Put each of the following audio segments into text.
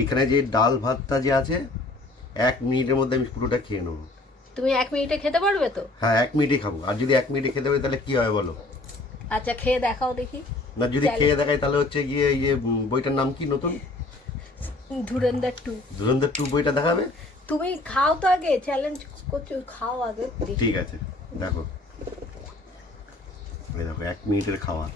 এইখানে যে ডাল ভাতটা যে আছে 1 মিনিটের মধ্যে আমি পুরোটা খেয়ে নেবো। তুমি 1 মিনিটে খেতে পারবে তো? হ্যাঁ 1 মিনিটে খাবো। আর যদি 1 মিনিটে খেতে পারি তাহলে কি হয় বলো? আচ্ছা খেয়ে দেখাও দেখি। না যদি খেয়ে দেখাই তাহলে হচ্ছে গিয়ে ইয়ে বইটার নাম কি নতুন? ধুরন্ধর 2। ধুরন্ধর 2 বইটা দেখাবে? তুমি খাও তো আগে, চ্যালেঞ্জ করছো, খাও আগে দেখি। ঠিক আছে দেখো, এই দেখো 1 মিনিটের খাওয়া।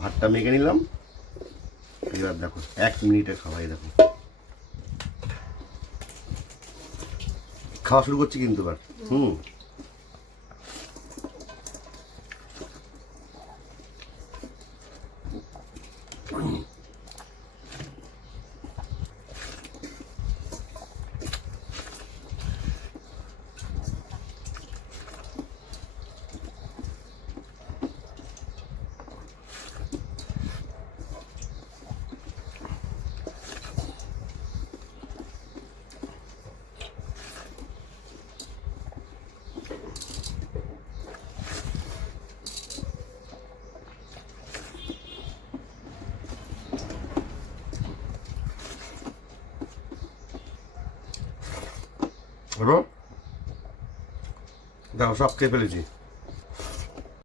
ভাতটা মেখে নিলাম, এবার দেখো 1 মিনিটের খাওয়া। এই দেখো খাওয়া শুরু করছি কিন্তু এবার। দেখো সব খেয়ে ফেলেছি।